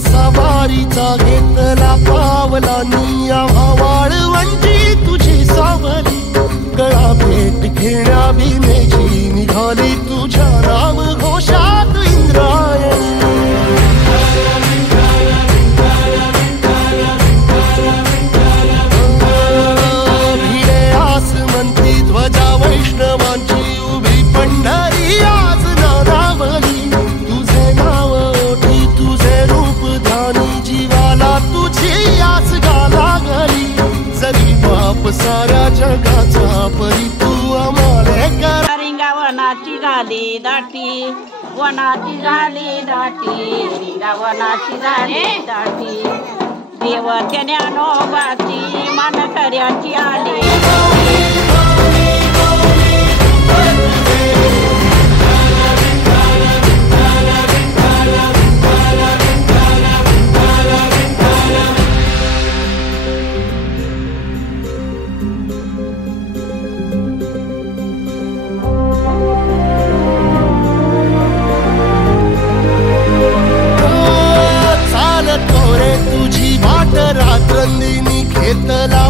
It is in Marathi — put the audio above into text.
सवारीचा घेतला पावला निया वाळवंटी तुझी सावली गळा भेट घेण्या भीमेची निघाली तुझ्या नाम घोषात इंद्रायणी भिडे आसमंती ध्वजा वैष्णवांची उभी पंढरी आज नारावली तुझे नाव ओठी तुझे रूप ध्यानी जीवाला तुझी आस गाला गली जरी बाप साऱ्या जगाचा परी तू आम्हाले कर वनाची झाली दाटी वनाची झाली दाटी वनाची झाली दाटी देवत्या ज्ञानोबाची मानकऱ्याची आली रात्रंदिनी घेतला